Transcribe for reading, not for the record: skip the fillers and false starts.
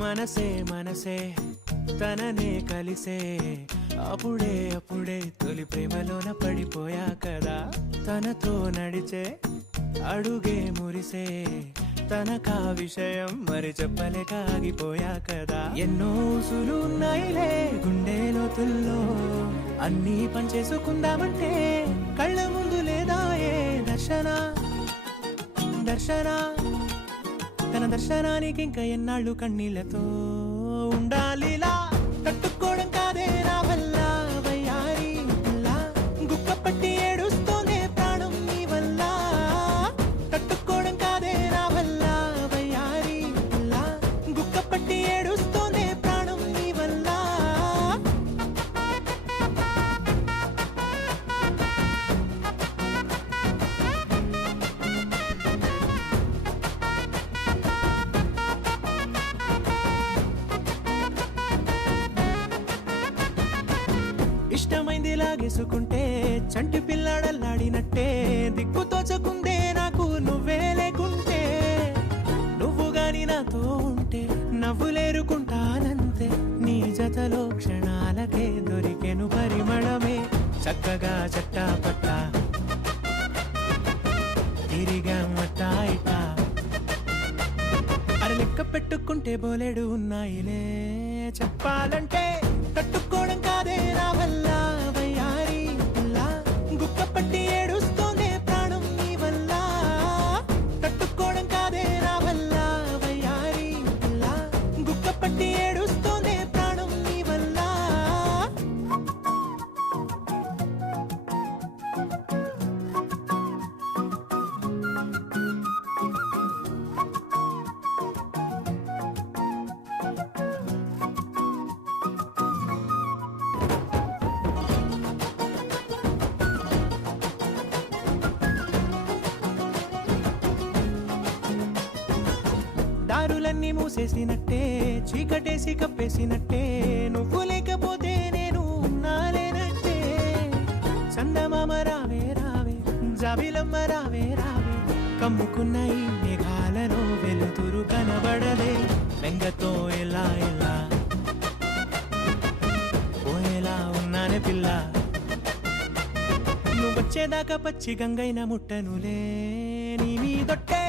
మనసే మనసే తననే కలిసే అప్పుడే అప్పుడే తొలి ప్రేమలోన పడిపోయా కదా తనతో నడిచే అడుగే మురిసే తనకా విషయం మరి చెప్పలేక ఆగిపోయా కదా ఎన్నో ఊసులు ఉన్నాయిలే గుండె లోతుల్లో అన్నీ పంచేసుకుందామంటే కళ్ళ ముందు లేదా ఏ దర్శన దర్శన తన దర్శనానికి ఇంకా ఎన్నాళ్ళు కన్నీళ్లతో ఉండాలిలా తట్టుకోవడం కాదే నా వల్ల వయ్యారి గుక్క పట్టి ఏడుస్తూనే ప్రాణం నీ వల్ల తట్టుకోవడం కాదే నా వల్ల వయ్యారి గుక్క పట్టి ఏడుస్తూనే ప్రాణం నీ వల్ల ఇష్టమైంది లాగేసుకుంటే చంటి పిల్లాడల్లాడినట్టే దిక్కు తోచకుందే నాకు నువ్వే లేకుంటే నువ్వు గాని నాతో ఉంటే నవ్వులేరుకుంటానంతే నీ జతలో క్షణాలకే దొరికెను పరిమళమే చక్కగా చట్టా పట్టా తిరిగా మట్టా ఇట్టా అరే లెక్క పెట్టుకుంటే బోలెడు ఉన్నాయిలే చెప్పాలంటే తట్టుకోవడం కాదే నా వల్ల వయ్యారి గుక్క పట్టి ఏడుస్తూనే ప్రాణం నీ వల్ల తట్టుకోవడం కాదే నా వల్ల వయ్యారి గుక్క పట్టి ఏడుస్తూనే ప్రాణం నీ వల్ల దారులన్నీ మూసేసినట్టే చీకటేసి కప్పేసినట్టే నువ్వు లేకపోతే నేను ఉన్నాలేనట్టే చందమామ రావే రావే జాబిలమ్మ రావే రావే కమ్ముకున్న ఈ మేఘాలలో వెలుతురు కనబడదే వెంగతో ఎలా ఎలా పోయేలా ఉన్నానే పిల్ల నువ్వు వచ్చేదాకా పచ్చి గంగైన ముట్టనులే నీ మీదొట్టే